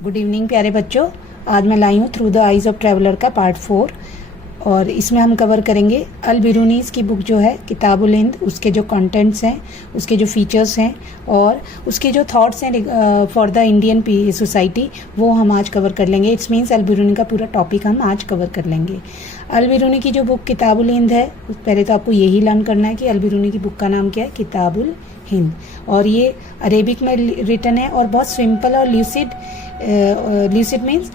Good evening प्यारे बच्चों। आज मैं लाई हूँ through the eyes of traveller का पार्ट 4 और इसमें हम कवर करेंगे अल बिरूनीज़ की बुक जो है किताबुल हिंद, उसके जो कंटेंट्स हैं, उसके जो फीचर्स हैं और उसके जो थॉट्स हैं फॉर द इंडियन सोसाइटी, वो हम आज कवर कर लेंगे। इट्स मीन्स अल बिरूनी का पूरा टॉपिक हम आज कवर कर लेंगे। अल बिरूनी की जो बुक किताबुल हिंद है, पहले तो आपको यही लर्न करना है कि अल बिरूनी की बुक का नाम क्या है, किताबुल हिंद। और ये अरेबिक में रिटन है और बहुत सिंपल और lucid means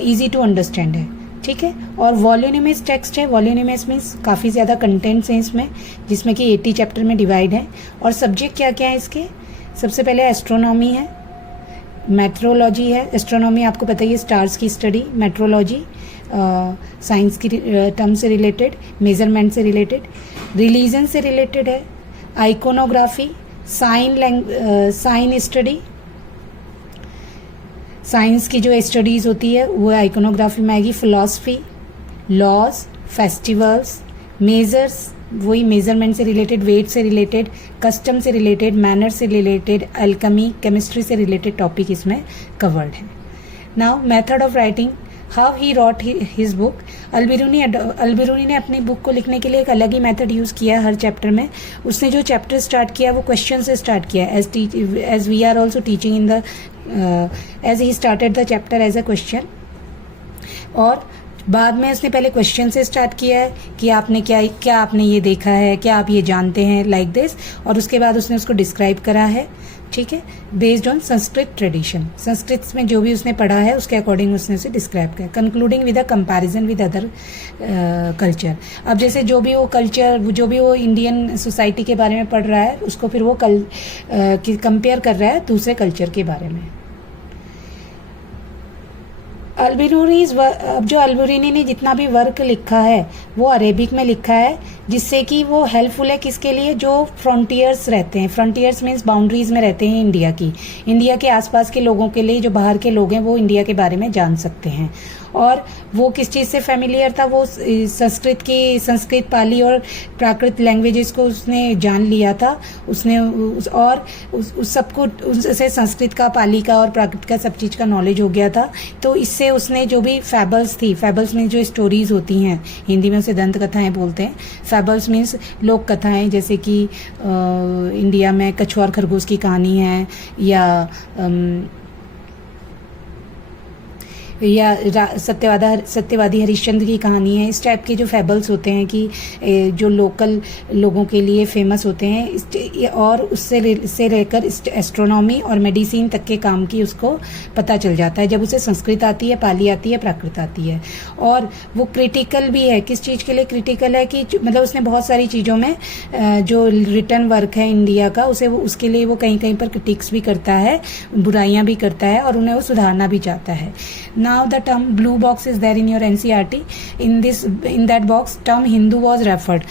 easy to understand है, ठीक है। और वॉल्यूनिमस टेक्स्ट है। वॉल्यूनिमस मीन्स काफ़ी ज़्यादा कंटेंट्स हैं इसमें, जिसमें कि 80 चैप्टर में डिवाइड है। और सब्जेक्ट क्या क्या है इसके, सबसे पहले एस्ट्रोनॉमी है, मेट्रोलॉजी है। एस्ट्रोनॉमी आपको पता ही है, स्टार्स की स्टडी। मेट्रोलॉजी साइंस की टर्म से रिलेटेड, मेजरमेंट से रिलेटेड, रिलीजन से रिलेटेड है। आइकोनोग्राफी, साइन स्टडी, साइंस की जो स्टडीज़ होती है वो आइकोनोग्राफी में आएगी। फिलॉसफी, लॉज, फेस्टिवल्स, मेजर्स, वही मेजरमेंट से रिलेटेड, वेट से रिलेटेड, कस्टम से रिलेटेड, मैनर से रिलेटेड, अल्केमी, केमिस्ट्री से रिलेटेड टॉपिक इसमें कवर्ड है। Now method of writing, how he wrote his book. Al Biruni ने अपनी बुक को लिखने के लिए एक अलग ही मेथड यूज़ किया हर चैप्टर में। उसने जो चैप्टर स्टार्ट किया वो क्वेश्चन से स्टार्ट किया, as we are also teaching in the as he started the chapter as a question. और बाद में उसने पहले क्वेश्चन से स्टार्ट किया है कि आपने क्या आपने ये देखा है, क्या आप ये जानते हैं, लाइक दिस। और उसके बाद उसने उसको डिस्क्राइब करा है, ठीक है, based on Sanskrit tradition. Sanskrit में जो भी उसने पढ़ा है उसके अकॉर्डिंग उसने उसे डिस्क्राइब किया, concluding with a comparison with other culture. अब जैसे जो भी वो कल्चर, जो भी वो इंडियन सोसाइटी के बारे में पढ़ रहा है, उसको फिर वो कंपेयर कर रहा है दूसरे कल्चर के बारे में। अल बिरूनी, अब जो अल बिरूनी ने जितना भी वर्क लिखा है वो अरेबिक में लिखा है, जिससे कि वो हेल्पफुल है किसके लिए, जो फ्रंटियर्स रहते हैं। फ्रंटियर्स मीन्स बाउंड्रीज में रहते हैं इंडिया के आसपास के लोगों के लिए, जो बाहर के लोग हैं वो इंडिया के बारे में जान सकते हैं। और वो किस चीज़ से फेमिलियर था, वो संस्कृत, पाली और प्राकृत लैंग्वेजेस को उसने जान लिया था उसने, और उस सबको उससे संस्कृत का, पाली का और प्राकृत का सब चीज़ का नॉलेज हो गया था। तो इससे उसने जो भी फैबल्स थी, फैबल्स में जो स्टोरीज होती हैं, हिंदी में उसे दंत कथाएँ बोलते हैं। फैबल्स मीन्स लोक कथाएँ, जैसे कि इंडिया में कछुआ और खरगोश की कहानी है, या सत्यवादी हरिश्चंद्र की कहानी है। इस टाइप के जो फैबल्स होते हैं कि जो लोकल लोगों के लिए फेमस होते हैं, और उससे लेकर एस्ट्रोनॉमी और मेडिसिन तक के काम की उसको पता चल जाता है जब उसे संस्कृत आती है, पाली आती है, प्राकृत आती है। और वो क्रिटिकल भी है, किस चीज़ के लिए क्रिटिकल है कि मतलब उसने बहुत सारी चीज़ों में जो रिटर्न वर्क है इंडिया का, उसके लिए वो कहीं कहीं पर क्रिटिक्स भी करता है, बुराइयां भी करता है और उन्हें वो सुधारना भी चाहता है। Now the term blue box is there in your NCERT. In that box term Hindu was referred.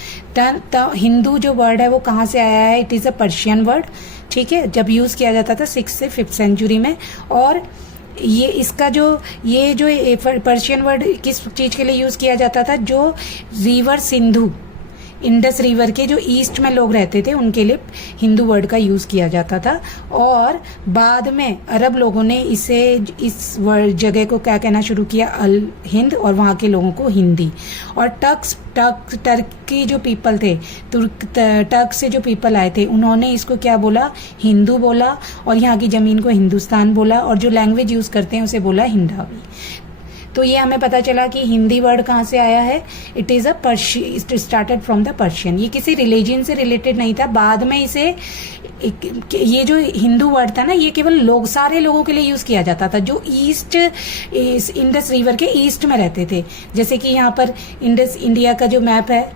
Hindu जो वर्ड है वो कहाँ से आया है, it is a Persian word, ठीक है, जब यूज़ किया जाता था 6th से 5th सेंचुरी में। और ये इसका जो पर्शियन वर्ड किस चीज़ के लिए यूज़ किया जाता था, जो रिवर सिंधु, इंडस रिवर के जो ईस्ट में लोग रहते थे उनके लिए हिंदू वर्ड का यूज़ किया जाता था। और बाद में अरब लोगों ने इस जगह को क्या कहना शुरू किया, अल हिंद, और वहाँ के लोगों को हिंदी। और टर्की जो पीपल थे, टर्क से जो पीपल आए थे, उन्होंने इसको क्या बोला, हिंदू बोला, और यहाँ की ज़मीन को हिंदुस्तान बोला, और जो लैंग्वेज यूज़ करते हैं उसे बोला हिंदावी। तो ये हमें पता चला कि हिंदी वर्ड कहाँ से आया है, it is started from the Persian. ये किसी रिलीजन से रिलेटेड नहीं था, बाद में ये जो हिंदू वर्ड था ना, ये केवल सारे लोगों के लिए यूज़ किया जाता था जो इंडस रिवर के ईस्ट में रहते थे। जैसे कि यहाँ पर इंडिया का जो मैप है,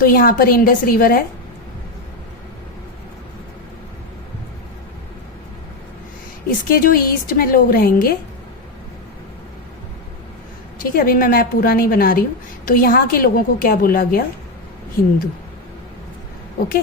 तो यहाँ पर इंडस रिवर है, इसके जो ईस्ट में लोग रहेंगे, ठीक है, अभी मैं मैप पूरा नहीं बना रही हूँ, तो यहाँ के लोगों को क्या बोला गया, हिंदू। ओके,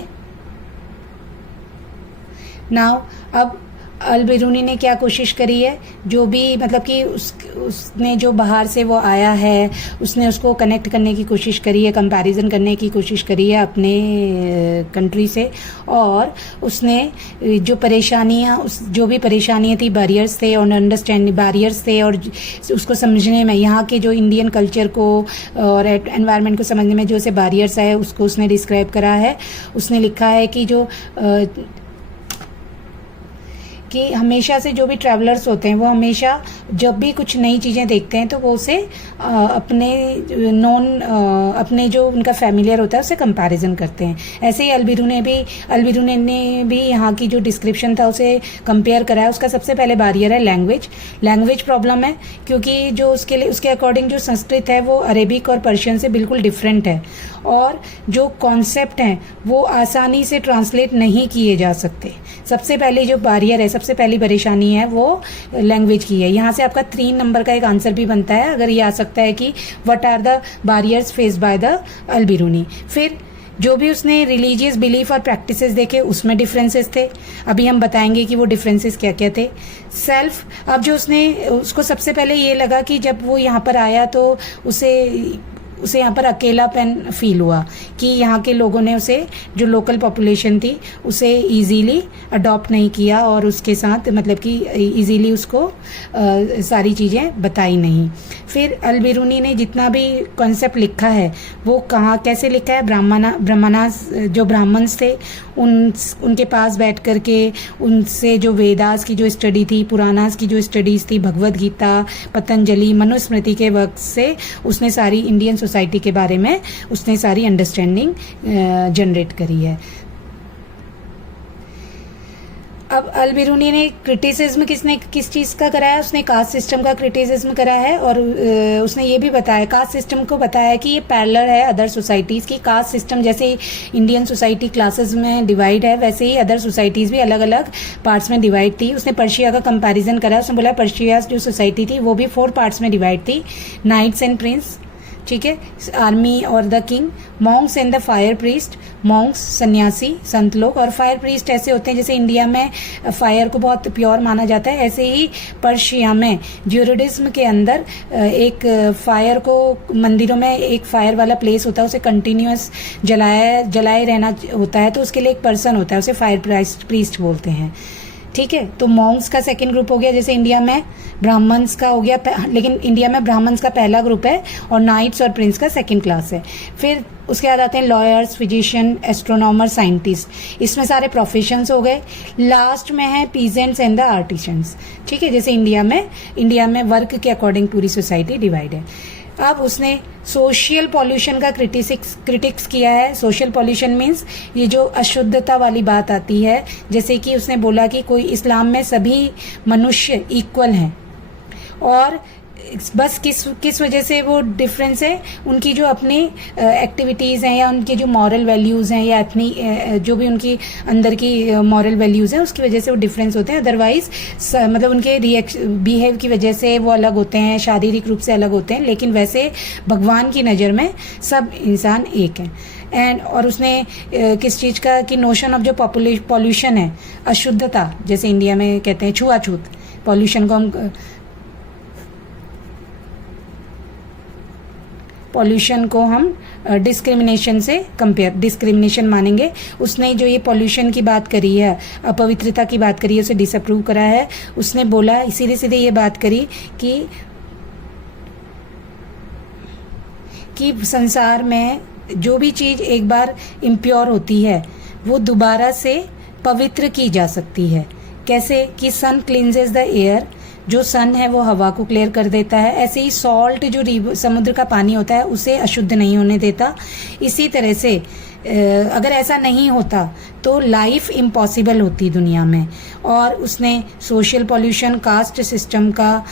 नाउ अब अल बिरूनी ने क्या कोशिश करी है, जो भी मतलब कि उसने जो बाहर से वो आया है उसने उसको कनेक्ट करने की कोशिश करी है, कंपैरिजन करने की कोशिश करी है अपने कंट्री से, और उसने जो परेशानियाँ जो भी परेशानियाँ थी, बैरियर्स थे और अंडरस्टैंडिंग बैरियर्स थे, और उसको समझने में, यहाँ के जो इंडियन कल्चर को और एनवायरनमेंट को समझने में जो से बैरियर्स आए उसको उसने डिस्क्राइब करा है। उसने लिखा है कि हमेशा से जो भी ट्रैवलर्स होते हैं वो हमेशा जब भी कुछ नई चीज़ें देखते हैं तो वो उसे अपने अपने जो उनका फैमिलियर होता है उससे कंपैरिजन करते हैं। ऐसे ही अल बिरूनी ने भी यहाँ की जो डिस्क्रिप्शन था उसे कंपेयर करा है। उसका सबसे पहले बैरियर है लैंग्वेज प्रॉब्लम है, क्योंकि जो उसके अकॉर्डिंग जो संस्कृत है वो अरेबिक और पर्शियन से बिल्कुल डिफरेंट है, और जो कॉन्सेप्ट हैं वो आसानी से ट्रांसलेट नहीं किए जा सकते। सबसे पहले जो बैरियर है, सबसे पहली परेशानी है वो लैंग्वेज की है। यहाँ से आपका 3 नंबर का एक आंसर भी बनता है, अगर ये आ सकता है कि what are the barriers faced by the Al Biruni. फिर जो भी उसने रिलीजियस बिलीफ और प्रैक्टिसेस देखे उसमें डिफरेंसेस थे, अभी हम बताएंगे कि वो डिफरेंसेस क्या क्या थे। सेल्फ, अब जो उसको सबसे पहले ये लगा कि जब वो यहाँ पर आया तो उसे यहाँ पर अकेलापन फील हुआ कि यहाँ के लोगों ने उसे, जो लोकल पॉपुलेशन थी, उसे इजीली अडॉप्ट नहीं किया और उसके साथ मतलब कि इजीली उसको सारी चीज़ें बताई नहीं। फिर अल बिरूनी ने जितना भी कॉन्सेप्ट लिखा है वो कहाँ कैसे लिखा है, ब्राह्मणास जो ब्राह्मण्स थे उनके पास बैठ करके उनसे जो वेदास की जो स्टडी थी, पुराणास की जो स्टडीज़ थी, भगवद गीता, पतंजलि, मनुस्मृति के वक्त से उसने सारी इंडियन सोसाइटी के बारे में उसने सारी अंडरस्टैंडिंग जनरेट करी है। अब अल बिरूनी ने क्रिटिसिज्म किस चीज़ का करा है, उसने कास्ट सिस्टम का क्रिटिसिज्म करा है, और उसने ये भी बताया, कास्ट सिस्टम को बताया कि ये पैरेलल है अदर सोसाइटीज़ की। कास्ट सिस्टम जैसे इंडियन सोसाइटी क्लासेस में डिवाइड है, वैसे ही अदर सोसाइटीज़ भी अलग अलग पार्ट्स में डिवाइड थी। उसने पर्शिया का कंपैरिजन करा, उसने बोला पर्शिया जो सोसाइटी थी वो भी 4 पार्ट्स में डिवाइड थी, नाइट्स एंड प्रिंस, ठीक है, आर्मी और the king, Monks and the fire priest, Monks सन्यासी संत लोग, और फायर प्रीस्ट ऐसे होते हैं जैसे इंडिया में फायर को बहुत प्योर माना जाता है, ऐसे ही पर्शिया में ज्यूरिडिज्म के अंदर एक फायर को, मंदिरों में एक फायर वाला प्लेस होता है, उसे कंटिन्यूअस जलाए रहना होता है, तो उसके लिए एक पर्सन होता है, उसे फायर प्रीस्ट बोलते हैं, ठीक है। तो मॉन्क्स का सेकंड ग्रुप हो गया, जैसे इंडिया में ब्राह्मण्स का हो गया, लेकिन इंडिया में ब्राह्मण्स का पहला ग्रुप है और नाइट्स और प्रिंस का सेकंड क्लास है। फिर उसके बाद आते हैं लॉयर्स, फिजिशियन, एस्ट्रोनॉमर, साइंटिस्ट, इसमें सारे प्रोफेशंस हो गए। लास्ट में है पीजेंट्स एंड द आर्टिशंस, ठीक है, जैसे इंडिया में वर्क के अकॉर्डिंग पूरी सोसाइटी डिवाइड है। अब उसने सोशल पॉल्यूशन का क्रिटिक्स किया है। सोशल पॉल्यूशन मीन्स ये जो अशुद्धता वाली बात आती है, जैसे कि उसने बोला कि कोई इस्लाम में सभी मनुष्य इक्वल हैं, और बस किस वजह से वो डिफरेंस है, उनकी जो अपनी एक्टिविटीज़ हैं या उनके जो मॉरल वैल्यूज़ हैं या अपनी जो भी उनकी अंदर की मॉरल वैल्यूज़ हैं उसकी वजह से वो डिफरेंस होते हैं। अदरवाइज मतलब उनके बिहेव की वजह से वो अलग होते हैं, शारीरिक रूप से अलग होते हैं, लेकिन वैसे भगवान की नज़र में सब इंसान एक हैं। और उसने किस चीज़ का कि नोशन ऑफ जो पॉल्यूशन है, अशुद्धता, जैसे इंडिया में कहते हैं छुआछूत, पॉल्यूशन को हम डिस्क्रिमिनेशन मानेंगे। उसने जो ये पॉल्यूशन की बात करी है, अपवित्रता की बात करी है, उसे डिसअप्रूव करा है। उसने बोला, सीधे सीधे ये बात करी कि संसार में जो भी चीज़ एक बार इम्प्योर होती है वो दोबारा से पवित्र की जा सकती है। कैसे कि सन क्लींजेस द एयर, जो सन है वो हवा को क्लियर कर देता है, ऐसे ही सॉल्ट जो समुद्र का पानी होता है उसे अशुद्ध नहीं होने देता। इसी तरह से अगर ऐसा नहीं होता तो लाइफ इम्पॉसिबल होती दुनिया में। और उसने सोशल पॉल्यूशन, कास्ट सिस्टम का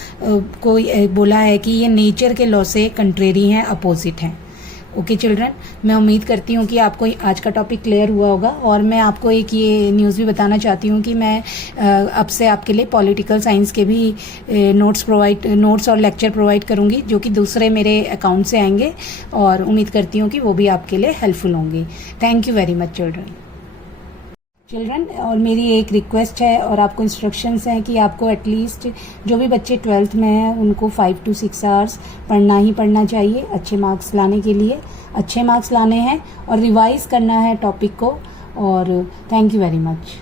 कोई बोला है कि ये नेचर के लॉ से कंट्रेरी हैं, अपोजिट हैं। ओके चिल्ड्रन, मैं उम्मीद करती हूँ कि आपको आज का टॉपिक क्लियर हुआ होगा। और मैं आपको एक ये न्यूज़ भी बताना चाहती हूँ कि मैं अब से आपके लिए पॉलिटिकल साइंस के भी नोट्स और लेक्चर प्रोवाइड करूँगी, जो कि दूसरे मेरे अकाउंट से आएंगे, और उम्मीद करती हूँ कि वो भी आपके लिए हेल्पफुल होंगी। Thank you very much children. Children, और मेरी एक रिक्वेस्ट है और आपको इंस्ट्रक्शंस हैं कि आपको एटलीस्ट जो भी बच्चे 12th में हैं उनको 5 to 6 आवर्स पढ़ना ही पढ़ना चाहिए अच्छे मार्क्स लाने के लिए। अच्छे मार्क्स लाने हैं और रिवाइज करना है टॉपिक को। और थैंक यू वेरी मच।